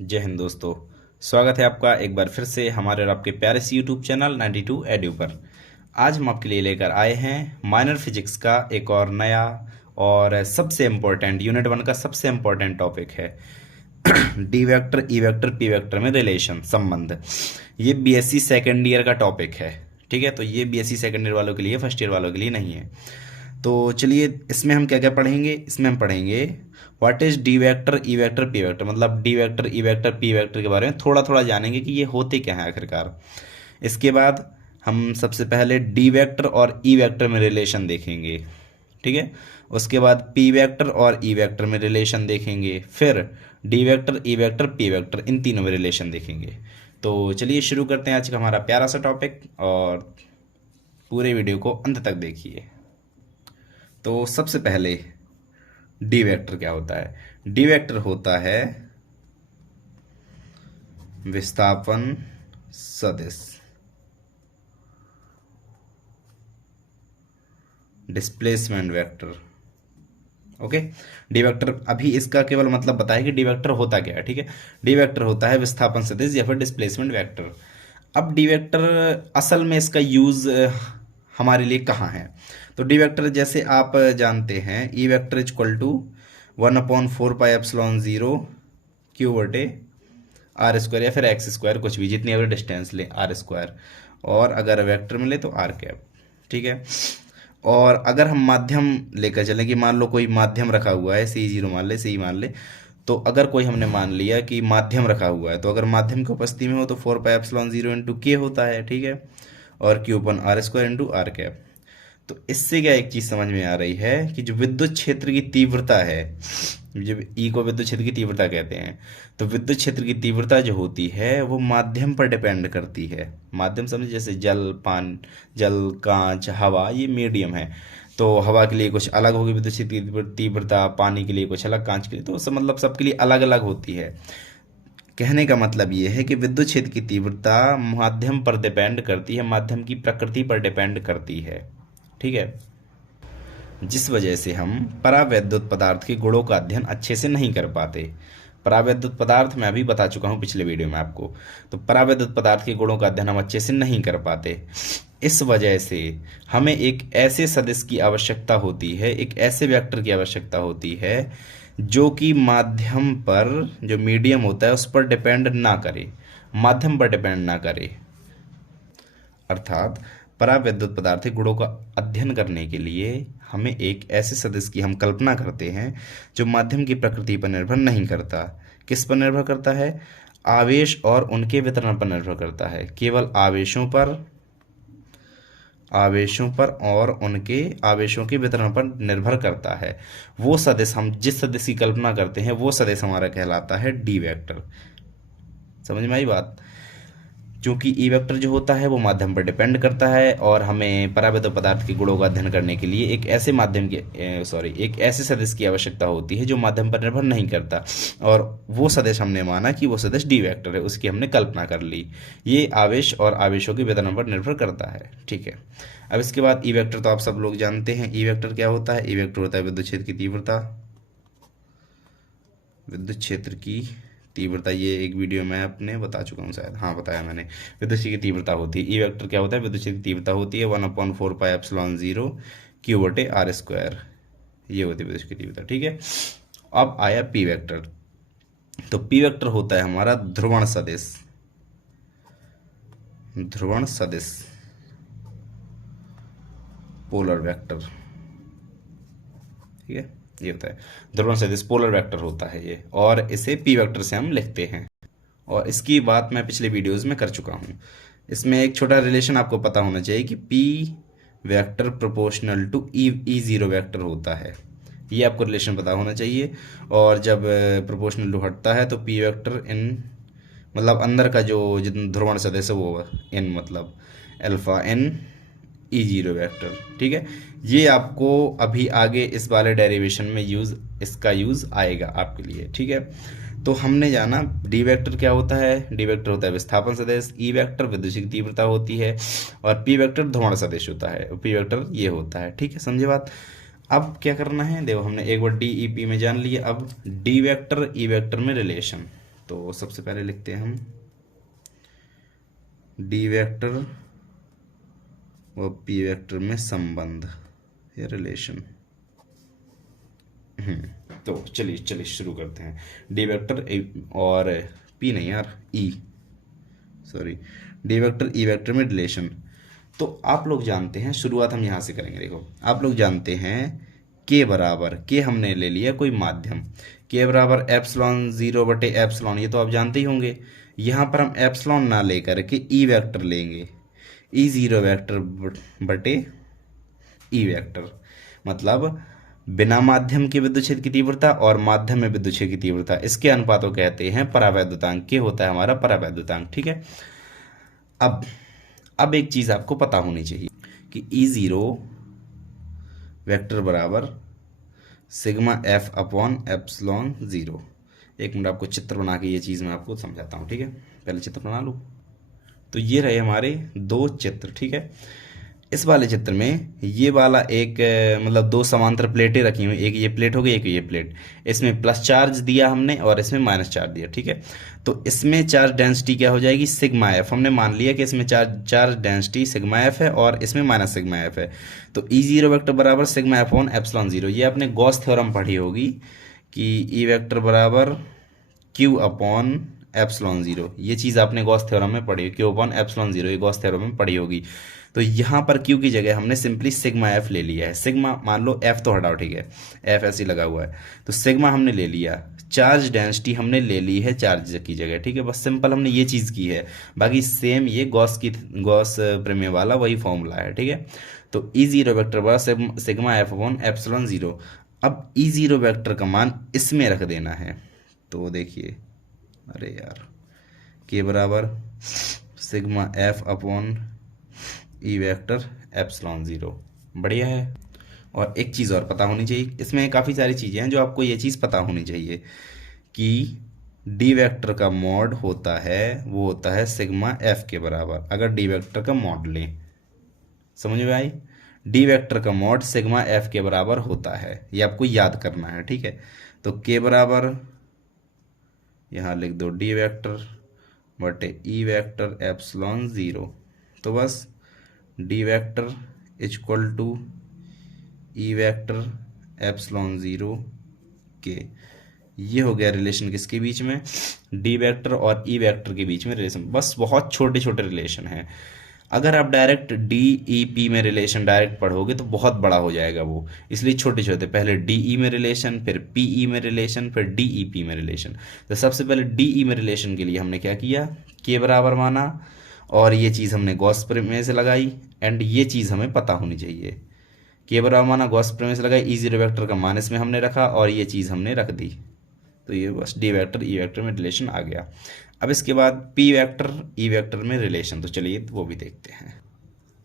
जय हिंद दोस्तों। स्वागत है आपका एक बार फिर से हमारे और आपके प्यारे से यूट्यूब चैनल 92 एड्यू पर। आज हम आपके लिए लेकर आए हैं माइनर फिजिक्स का एक और नया और सबसे इम्पोर्टेंट यूनिट 1 का सबसे इम्पोर्टेंट टॉपिक है D vector, E vector, P vector में रिलेशन, संबंध। ये बीएससी सेकेंड ईयर का टॉपिक है। ठीक है, तो ये बीएससी सेकेंड ईयर वालों के लिए, फर्स्ट ईयर वालों के लिए नहीं है। तो चलिए, इसमें हम क्या क्या पढ़ेंगे। इसमें हम पढ़ेंगे what is D vector, E vector, P vector, मतलब D vector, E vector, P vector के बारे में थोड़ा थोड़ा जानेंगे कि ये होते क्या हैं आखिरकार। इसके बाद हम सबसे पहले डी वेक्टर और ई वेक्टर में रिलेशन देखेंगे। ठीक है, उसके बाद पी वेक्टर और ई वेक्टर में रिलेशन देखेंगे, फिर D vector, E vector, P vector, इन तीनों में रिलेशन देखेंगे। तो चलिए शुरू करते हैं आज का हमारा प्यारा सा टॉपिक, और पूरे वीडियो को अंत तक देखिए। तो सबसे पहले डी वेक्टर क्या होता है। डी वेक्टर होता है विस्थापन सदिश, displacement vector. Okay, D vector, अभी इसका केवल मतलब बताया कि डी वेक्टर होता क्या है। ठीक है, डी वेक्टर होता है विस्थापन सदिश या फिर डिस्प्लेसमेंट वेक्टर। अब डी वेक्टर असल में इसका यूज हमारे लिए कहाँ है। तो डी वेक्टर जैसे आप जानते हैं, E vector is equal to 1/4πε0 Q बटे आर स्क्वायर या फिर एक्स स्क्वायर, कुछ भी, जितनी अगर डिस्टेंस ले आर स्क्वायर, और अगर वेक्टर मिले तो आर कैप। ठीक है, और अगर हम माध्यम लेकर चलें कि मान लो कोई माध्यम रखा हुआ है, सी जीरो मान ले, सी मान ले, तो अगर कोई हमने मान लिया कि माध्यम रखा हुआ है, तो अगर माध्यम की उपस्थिति में हो तो 4πε0 इंटू के होता है। ठीक है, और Q upon R square into R cap. तो इससे क्या एक चीज समझ में आ रही है कि जो विद्युत क्षेत्र की तीव्रता है, जब ई को विद्युत क्षेत्र की तीव्रता कहते हैं, तो विद्युत क्षेत्र की तीव्रता जो होती है वो माध्यम पर डिपेंड करती है। माध्यम समझे, जैसे जल, कांच, हवा, ये मीडियम है। तो हवा के लिए कुछ अलग होगी विद्युत क्षेत्र की तीव्रता, पानी के लिए कुछ अलग, कांच के लिए, तो सब मतलब सबके लिए अलग अलग होती है। कहने का मतलब ये है कि विद्युत क्षेत्र की तीव्रता माध्यम पर डिपेंड करती है, माध्यम की प्रकृति पर डिपेंड करती है। ठीक है, जिस वजह से हम परावैद्युत पदार्थ के गुणों का अध्ययन अच्छे से नहीं कर पाते। परावैद्युत पदार्थ मैं अभी बता चुका हूं पिछले वीडियो में आपको। तो परावैद्युत पदार्थ के गुणों का अध्ययन हम अच्छे से नहीं कर पाते। इस वजह से हमें एक ऐसे सदिश की आवश्यकता होती है, एक ऐसे वेक्टर की आवश्यकता होती है जो कि माध्यम पर, जो मीडियम होता है उस पर डिपेंड ना करे, माध्यम पर डिपेंड ना करे। अर्थात परावैद्युत पदार्थ के गुणों का अध्ययन करने के लिए हमें एक ऐसे सदिश की हम कल्पना करते हैं जो माध्यम की प्रकृति पर निर्भर नहीं करता। किस पर निर्भर करता है? आवेश और उनके वितरण पर निर्भर करता है। केवल आवेशों पर और उनके आवेशों के वितरण पर निर्भर करता है। वो सदिश, हम जिस सदिश की कल्पना करते हैं वो सदिश हमारा कहलाता है डी वेक्टर। समझ में आई बात? क्योंकि ई वेक्टर जो होता है वो माध्यम पर डिपेंड करता है, और हमें परावैद्युत पदार्थ के गुणों का अध्ययन करने के लिए एक ऐसे एक ऐसे सदिश की आवश्यकता होती है जो माध्यम पर निर्भर नहीं करता, और वो सदिश हमने माना कि वो सदिश डी वेक्टर है, उसकी हमने कल्पना कर ली। ये आवेश और आवेशों के वितरण पर निर्भर करता है। ठीक है, अब इसके बाद ई वेक्टर तो आप सब लोग जानते हैं। ई वेक्टर क्या होता है? ई वेक्टर होता है विद्युत क्षेत्र की तीव्रता। विद्युत क्षेत्र की तीव्रता, ये एक वीडियो में आपने बता चुका हूँ शायद, हाँ बताया मैंने। विद्युत क्षेत्र की तीव्रता होती है, ई वेक्टर क्या होता है? विद्युत क्षेत्र की तीव्रता होती है 1/4πε0 क्यू बटे आर स्क्वायर, ये होती है विद्युत क्षेत्र की तीव्रता। ठीक है, अब आया पी वेक्टर। तो पी वेक्टर होता है हमारा ध्रुवण सदिश। ध्रुवण सदिश, पोलर वेक्टर। ठीक है, ये होता है ध्रुवण सदिश, पोलर वेक्टर होता है ये, और इसे पी वेक्टर से हम लिखते हैं। और इसकी बात मैं पिछले वीडियोस में कर चुका हूँ। इसमें एक छोटा रिलेशन आपको पता होना चाहिए कि P vector proportional to E zero vector होता है। ये आपको रिलेशन पता होना चाहिए। और जब प्रोपोर्शनल टू हटता है तो पी वेक्टर इन, मतलब अंदर का जो जितना ध्रुवण सदिश है वो इन, मतलब alpha N E zero vector. ठीक है, ये आपको अभी आगे इस वाले डेरिवेशन में इसका यूज आएगा आपके लिए। ठीक है, तो हमने जाना डी वेक्टर क्या होता है। डी वेक्टर होता है विस्थापन सदिश, ई वेक्टर विद्युत की तीव्रता होती है, और पी वेक्टर ध्रुवण सदिश होता है। पी वेक्टर ये होता है। ठीक है, समझे बात? अब क्या करना है, देखो हमने एक बार डी ई पी में जान लिया। अब डी वेक्टर ई वेक्टर में रिलेशन, तो सबसे पहले लिखते हैं हम डी वेक्टर और पी वेक्टर में संबंध या रिलेशन। तो चलिए शुरू करते हैं। डी वेक्टर और पी नहीं यार, E, sorry, D vector E vector में रिलेशन। तो आप लोग जानते हैं, शुरुआत हम यहाँ से करेंगे। देखो, आप लोग जानते हैं के बराबर, के हमने ले लिया कोई माध्यम, के बराबर एप्सिलॉन 0 बटे एप्सिलॉन, ये तो आप जानते ही होंगे। यहाँ पर हम एप्सिलॉन ना लेकर के ई वेक्टर लेंगे, ई 0 वेक्टर बटे ई वेक्टर, मतलब बिना माध्यम के विद्युत क्षेत्र की तीव्रता और माध्यम में विद्युत क्षेत्र की तीव्रता, इसके अनुपात को कहते हैं परावैद्युतांक। के होता है हमारा परावैद्युतांक, ठीक है। अब एक चीज आपको पता होनी चाहिए कि ई 0 वेक्टर बराबर सिग्मा एफ अपॉन एप्सिलॉन 0। एक मिनट, आपको चित्र बना के ये चीज मैं आपको समझाता हूँ, ठीक है। पहले चित्र बना लूँ। तो ये रहे हमारे दो चित्र, ठीक है। इस वाले चित्र में ये वाला एक मतलब दो समांतर प्लेटें रखी हुई, एक ये प्लेट हो गई, एक ये प्लेट। इसमें प्लस चार्ज दिया हमने और इसमें माइनस चार्ज दिया, ठीक है। तो इसमें चार्ज डेंसिटी क्या हो जाएगी, सिग्मा एफ। हमने मान लिया कि इसमें चार्ज डेंसिटी सिग्मा एफ है और इसमें माइनस सिग्मा एफ है। तो ई 0 वेक्टर बराबर सिग्मा एफ ऑन एप्सिलॉन 0। ये आपने गॉस थ्योरम पढ़ी होगी कि ई वेक्टर बराबर क्यू अपॉन एप्सिलॉन 0। ये चीज़ आपने गॉस थ्योरम में पढ़ी, क्यू अपॉन एप्सिलॉन 0, ये गॉस थ्योरम में पढ़ी होगी। तो यहाँ पर क्यू की जगह हमने सिंपली सिग्मा एफ ले लिया है। सिग्मा मान लो, एफ तो हटाओ, ठीक है, एफ ऐसे लगा हुआ है। तो सिग्मा हमने ले लिया, चार्ज डेंसिटी हमने ले ली है चार्ज की जगह, ठीक है। बस सिंपल हमने ये चीज़ की है, बाकी सेम ये गॉस प्रमेय वाला वही फॉर्मूला है, ठीक है। तो ई 0 वेक्टर बराबर सिग्मा एफ अपॉन एप्सिलॉन 0। अब ई 0 वेक्टर का मान इसमें रख देना है। तो देखिए, अरे यार, के बराबर सिग्मा एफ अपॉन ई वेक्टर एप्सिलॉन 0, बढ़िया है। और एक चीज़ और पता होनी चाहिए, इसमें काफ़ी सारी चीज़ें हैं जो आपको ये चीज़ पता होनी चाहिए कि डी वेक्टर का मॉड होता है, वो होता है सिग्मा एफ के बराबर। अगर डी वेक्टर का मॉड लें, समझ में आई, डी वेक्टर का मॉड सिग्मा एफ के बराबर होता है, ये आपको याद करना है, ठीक है। तो के बराबर यहाँ लिख दो डी वेक्टर बटे ई वेक्टर एप्सिलॉन 0। तो बस D vector equal to E vector epsilon 0 के, ये हो गया रिलेशन किसके बीच में, डी वेक्टर और ई वेक्टर के बीच में रिलेशन। बस बहुत छोटे छोटे रिलेशन हैं। अगर आप डायरेक्ट डी ई पी में रिलेशन डायरेक्ट पढ़ोगे तो बहुत बड़ा हो जाएगा वो, इसलिए छोटे छोटे, पहले डी ई में रिलेशन, फिर पी ई में रिलेशन, फिर डी ई पी में रिलेशन। तो सबसे पहले डी ई में रिलेशन के लिए हमने क्या किया, के बराबर माना, और ये चीज़ हमने गॉस प्रमेय से लगाई। एंड ये चीज़ हमें पता होनी चाहिए, के बराबर माना, गॉस प्रमेय से लगाई, ई 0 वेक्टर का मान इसमें हमने रखा और ये चीज़ हमने रख दी। तो ये बस डी वेक्टर ई वेक्टर में रिलेशन आ गया। अब इसके बाद पी वेक्टर ई वेक्टर में रिलेशन, तो चलिए वो भी देखते हैं।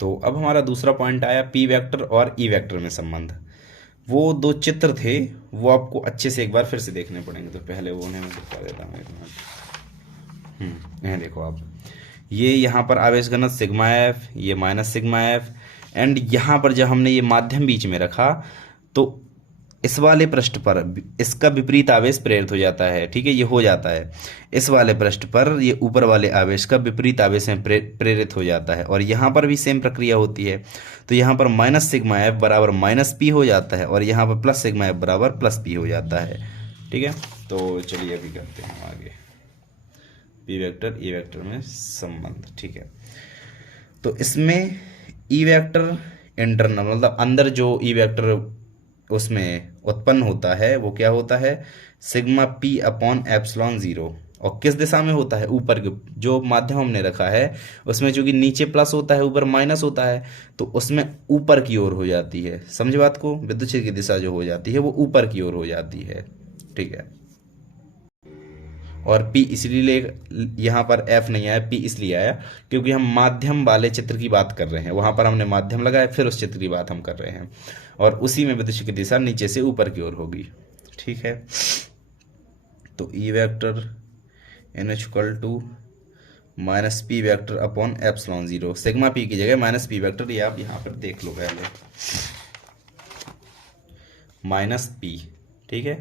तो अब हमारा दूसरा पॉइंट आया पी वेक्टर और ई वेक्टर में संबंध। वो दो चित्र थे, वो आपको अच्छे से एक बार फिर से देखने पड़ेंगे। तो पहले वो उन्हें मैं दिखा देता हूँ, एक मिनट। यहाँ देखो आप, ये यहाँ पर आवेश घनत्व सिग्मा एफ, ये माइनस सिग्मा एफ। एंड यहाँ पर जब हमने ये माध्यम बीच में रखा तो इस वाले पृष्ठ पर इसका विपरीत आवेश प्रेरित हो जाता है, ठीक है, ये हो जाता है। इस वाले पृष्ठ पर ये ऊपर वाले आवेश का विपरीत आवेश में प्रेरित हो जाता है, और यहाँ पर भी सेम प्रक्रिया होती है। तो यहाँ पर माइनस सिग्मा एफ बराबर माइनस पी हो जाता है, और यहाँ पर प्लस सिग्मा एफ बराबर प्लस पी हो जाता है, ठीक है। तो चलिए अभी करते हैं आगे पी वेक्टर ई वेक्टर में संबंध, ठीक है। तो इसमें ई वेक्टर इंटरनल, मतलब अंदर जो ई वेक्टर उसमें उत्पन्न होता है वो क्या होता है, सिग्मा पी अपॉन एप्सिलॉन 0। और किस दिशा में होता है, ऊपर जो माध्यम हमने रखा है उसमें चूंकि नीचे प्लस होता है ऊपर माइनस होता है, तो उसमें ऊपर की ओर हो जाती है। समझे बात को, विद्युत क्षेत्र की दिशा जो हो जाती है वो ऊपर की ओर हो जाती है, ठीक है। और P इसलिए यहाँ पर F नहीं आया, P इसलिए आया क्योंकि हम माध्यम वाले चित्र की बात कर रहे हैं। वहां पर हमने माध्यम लगाया, फिर उस चित्र की बात हम कर रहे हैं, और उसी में विद्युत की दिशा नीचे से ऊपर की ओर होगी, ठीक है। तो E vector N equal to minus P vector upon epsilon 0। Sigma P की जगह माइनस पी वेक्टर, ये आप यहाँ पर देख लो पहले, माइनस पी, ठीक है।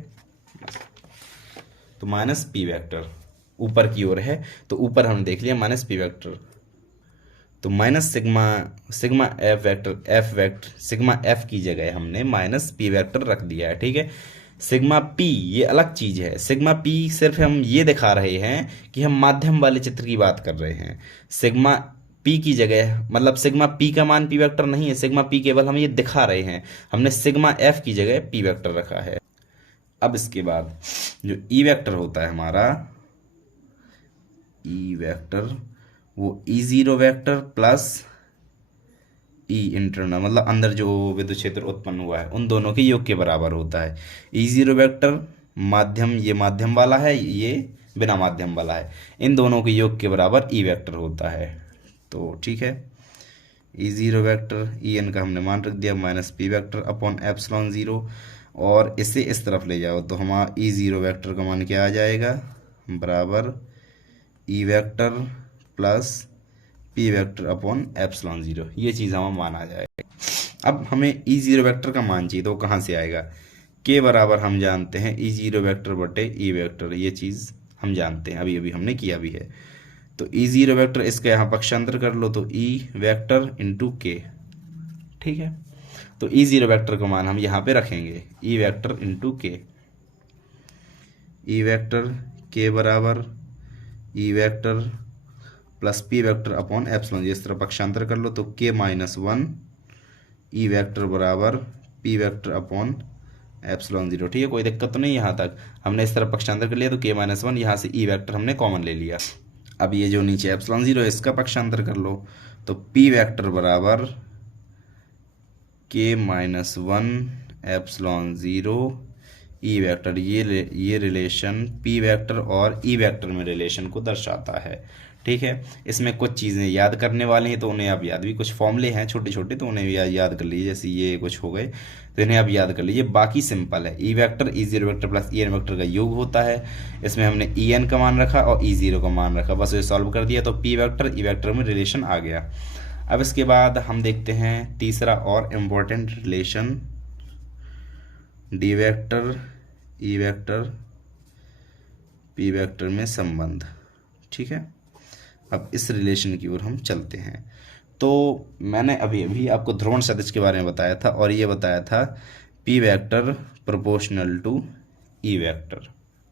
तो माइनस पी वेक्टर ऊपर की ओर है, तो ऊपर हमने देख लिया माइनस पी वेक्टर, तो minus sigma sigma F vector sigma F की जगह हमने माइनस पी वेक्टर रख दिया है। ठीक है, सिग्मा पी ये अलग चीज है। सिग्मा पी सिर्फ हम ये दिखा रहे हैं कि हम माध्यम वाले चित्र की बात कर रहे हैं। सिग्मा पी की जगह मतलब सिग्मा पी का मान पी वेक्टर नहीं है, सिग्मा पी केवल हम ये दिखा रहे हैं, हमने सिग्मा एफ की जगह पी वेक्टर रखा है। अब इसके बाद जो ई वेक्टर होता है हमारा, ई वेक्टर वो ई जीरो वेक्टर प्लस ई इंटरनल मतलब अंदर जो विद्युत क्षेत्र उत्पन्न हुआ है उन दोनों के योग के बराबर होता है। ई जीरो वेक्टर माध्यम, ये माध्यम वाला है, ये बिना माध्यम वाला है, इन दोनों के योग के बराबर ई वेक्टर होता है। तो ठीक है, ई जीरो वेक्टर ई एन का हमने मान रख दिया minus P vector upon epsilon zero, और इसे इस तरफ ले जाओ तो हमारा ई जीरो वेक्टर का मान क्या आ जाएगा, बराबर E vector plus P vector upon epsilon zero, ये चीज़ हमें मान आ जाएगा। अब हमें ई जीरो वेक्टर का मान चाहिए, तो वो कहाँ से आएगा, के बराबर हम जानते हैं ई जीरो वेक्टर बटे ई वेक्टर, ये चीज़ हम जानते हैं, अभी अभी हमने किया भी है। तो ई जीरो वेक्टर इसका यहाँ पक्षांतर कर लो, तो ई वेक्टर इंटू के। ठीक है, तो ई जीरो वेक्टर का मान हम यहाँ पे रखेंगे, ई वेक्टर इंटू के, ई वेक्टर के बराबर E vector plus P vector upon epsilon, इस तरह पक्षांतर कर लो तो के माइनस वन ई वेक्टर बराबर P vector upon epsilon zero. ठीक है, कोई दिक्कत तो नहीं, यहाँ तक हमने इस तरह पक्षांतर कर लिया, तो के माइनस वन यहाँ से ई वेक्टर हमने कॉमन ले लिया। अब ये जो नीचे एप्सिलॉन जीरो है इसका पक्षांतर कर लो, तो पी वेक्टर बराबर के minus one epsilon zero E vector, ये रिलेशन पी वेक्टर और ई वेक्टर में रिलेशन को दर्शाता है। ठीक है, इसमें कुछ चीज़ें याद करने वाले हैं तो उन्हें आप याद भी, कुछ फॉर्मूले हैं छोटे छोटे तो उन्हें भी याद कर लीजिए, जैसे ये कुछ हो गए तो इन्हें आप याद कर लीजिए। बाकी सिंपल है, E vector E zero vector plus E N vector का योग होता है, इसमें हमने ई एन का मान रखा और ई जीरो का मान रखा, बस ये सॉल्व कर दिया तो पी वेक्टर ई वेक्टर में रिलेशन आ गया। अब इसके बाद हम देखते हैं तीसरा और important relation, D vector E vector P vector में संबंध। ठीक है, अब इस रिलेशन की ओर हम चलते हैं। तो मैंने अभी अभी आपको ध्रुवण सदिश के बारे में बताया था और ये बताया था P vector proportional to E vector.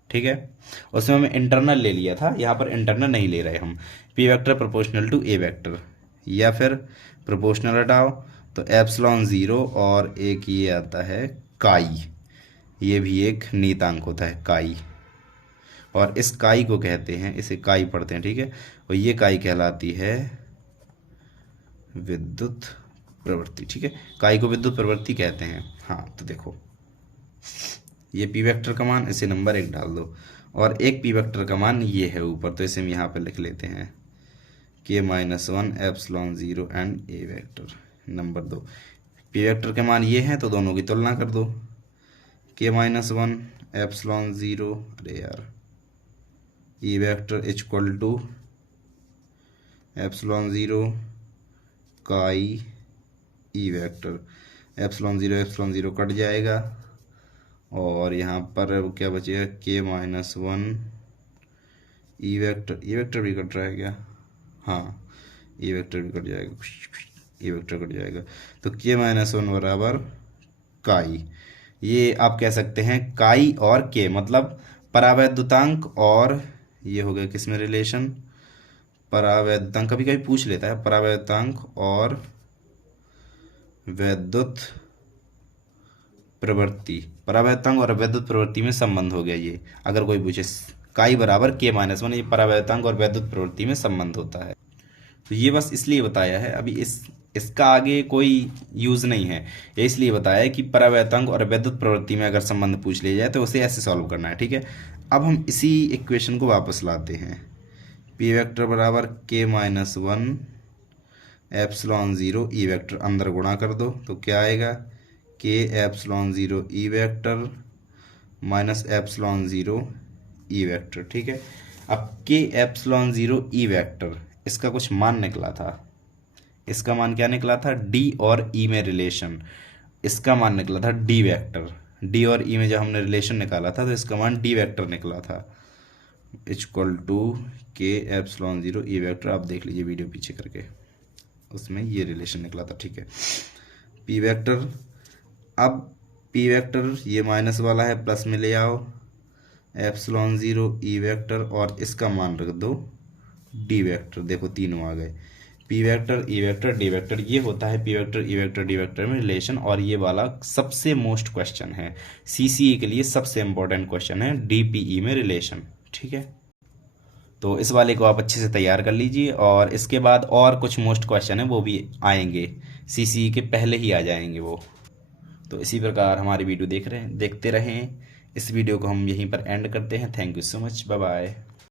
ठीक है, उसमें हमें इंटरनल ले लिया था, यहाँ पर इंटरनल नहीं ले रहे हम, P vector proportional to A vector, या फिर प्रोपोर्शनल हटाओ तो एप्सिलॉन जीरो और एक ये आता है काई, ये भी एक नियतांक होता है काई, और इस काई को कहते हैं, इसे काई पढ़ते हैं। ठीक है, और ये काई कहलाती है विद्युत प्रवृत्ति। ठीक है, काई को विद्युत प्रवृत्ति कहते हैं। हाँ, तो देखो ये पी वेक्टर का मान, इसे नंबर 1 डाल दो, और एक पी वेक्टर का मान ये है ऊपर, तो इसे हम यहाँ पे लिख लेते हैं के minus one epsilon zero and A vector. Number 2 P vector के मान ये हैं तो दोनों की तुलना कर दो, के माइनस वन एप्सिलॉन जीरो, अरे यार E vector equal to epsilon zero chi E vector, epsilon zero cut जाएगा और यहाँ पर क्या बचेगा, K minus one E vector भी कट रहा है क्या, हाँ ई वेक्टर भी कट जाएगा, ई वेक्टर कट जाएगा, तो के माइनस वन बराबर काई, ये आप कह सकते हैं काई और के मतलब परावैद्युतांक, और ये हो गया किसमें रिलेशन, परावैद्युतांक, कभी कभी पूछ लेता है परावैद्युतांक और वैद्युत प्रवृत्ति, परावैद्युतांक और वैद्युत प्रवृत्ति में संबंध हो गया ये, अगर कोई पूछे काई बराबर के माइनस वन, ये परावैद्युतांक और वैद्युत प्रवृत्ति में संबंध होता है। तो ये बस इसलिए बताया है, अभी इसका आगे कोई यूज़ नहीं है, ये इसलिए बताया है कि परावैद्युतांक और वैद्युत प्रवृत्ति में अगर संबंध पूछ लिया जाए तो उसे ऐसे सॉल्व करना है। ठीक है, अब हम इसी इक्वेशन को वापस लाते हैं, पी वेक्टर बराबर के minus one epsilon zero E vector, अंदर गुणा कर दो तो क्या आएगा, के epsilon zero E vector minus epsilon zero ई वेक्टर। ठीक है, अब के एप्सिलॉन जीरो ई वेक्टर इसका कुछ मान निकला था, इसका मान क्या निकला था, डी और ई में रिलेशन, इसका मान निकला था डी वेक्टर, डी और ई में जब हमने रिलेशन निकाला था तो इसका मान डी वेक्टर निकला था, इक्वल टू के एप्सिलॉन 0 ई वेक्टर। आप देख लीजिए वीडियो पीछे करके, उसमें ये रिलेशन निकला था, ठीक है। पी वेक्टर, अब पी वेक्टर ये माइनस वाला है, प्लस में ले आओ, एप्सिलॉन 0 ई वेक्टर और इसका मान रख दो डी वेक्टर। देखो तीनों आ गए, P vector E vector D vector. ये होता है P vector E vector D vector में रिलेशन, और ये वाला सबसे मोस्ट क्वेश्चन है, सीसीई के लिए सबसे इंपॉर्टेंट क्वेश्चन है, डीपीई में रिलेशन, ठीक है। तो इस वाले को आप अच्छे से तैयार कर लीजिए, और इसके बाद और कुछ मोस्ट क्वेश्चन है वो भी आएंगे, सीसीई के पहले ही आ जाएंगे वो। तो इसी प्रकार हमारी वीडियो देखते रहें। इस वीडियो को हम यहीं पर एंड करते हैं। Thank you so much, bye bye.